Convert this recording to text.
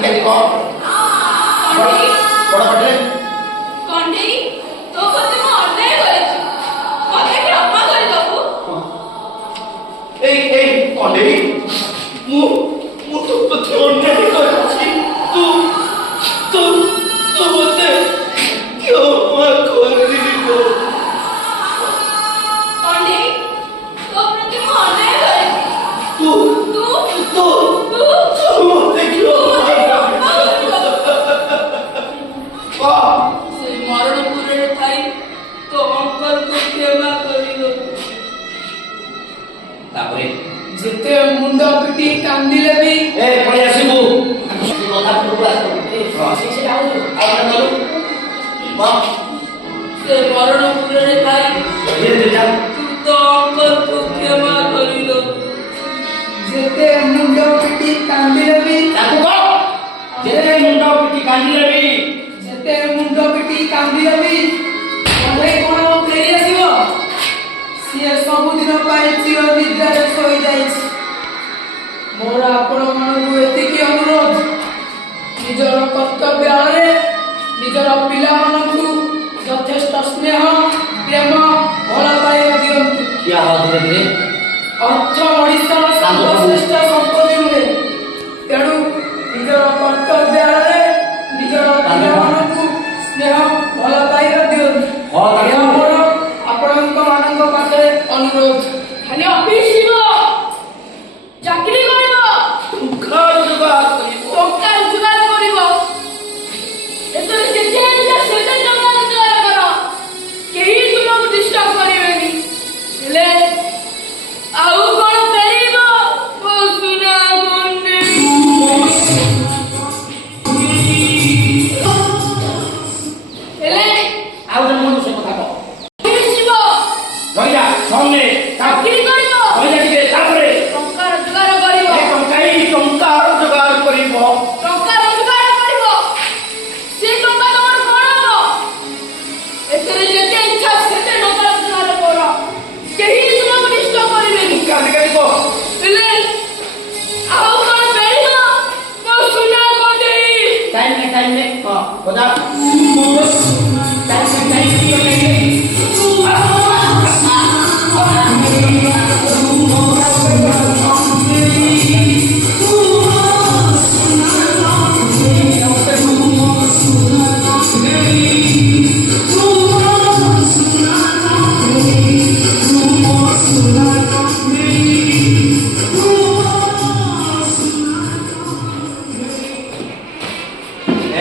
କେମିତି କହ ବଡ଼ ପାଟିରେ କଣ୍ଢେଇ ତୋ ପ୍ରତି ମୁଁ ଅନ୍ୟାୟ କରିଛି ମୋତେ କ୍ଷମା କରିଦବୁ। ଏଇ କଣ୍ଢେଇ ମୁଁ ତୋ ପ୍ରତି ଅନ୍ୟାୟ କରିଛି ତୁ ତୁ ତୁ ମୋତେ କ୍ଷମା କରିବୁ। କଣ୍ଢେଇ ତୋ ପ୍ରତି ମୁଁ ଅନ୍ୟାୟ କରିଛି ତୁ ତୁ ତୁ ତୁ ତୁ ମୋତେ କ୍ଷମା ସେ ମରଣପୁରରେ ଥାଇ ତୋ ଅଙ୍କଲକୁ କ୍ଷମା କରିଦବୁ। ତାପରେ ଯେତେ ମୁଣ୍ଡ ପିଟି କାନ୍ଦିଲେ ବି ଏ ପଳେଇ ଆସିବୁ କଥା ପୂର୍ବରୁ ଆସିବୁ ସେ ମରଣପୁରରେ ଥାଇ ତୁ ତୋ ଅଙ୍କଲକୁ କ୍ଷମା କରିଦବୁ। ଯେତେ ମୁଣ୍ଡ ପିଟି କାନ୍ଦିଲେ ବି ତାକୁ କହ ଯେତେ ମୁଣ୍ଡ ପିଟି କାନ୍ଦିଲେ ବି ଯେତେ ମୁଣ୍ଡ ପିଟି କାନ୍ଦିଲେ ବି କଣ୍ଢେଇ କଣ ଫେରି ଆସିବ? ସିଏ ସବୁଦିନ ପାଇଁ ଚିର ନିଦ୍ରାରେ ଶୋଇଯାଇଛି। ମୋର ଆପଣମାନଙ୍କୁ ଏତିକି ଅନୁରୋଧ, ନିଜର କର୍ତ୍ତବ୍ୟ ଆଳରେ ନିଜର ପିଲାମାନଙ୍କୁ ଯଥେଷ୍ଟ ସ୍ନେହ ପ୍ରେମ ଭଲ ପାଇବା ଦିଅନ୍ତୁ। କିଆ ହବ ଧୀରେ ଧୀରେ ଅର୍ଥ ମଣିଷର ସର୍ବଶ୍ରେଷ୍ଠ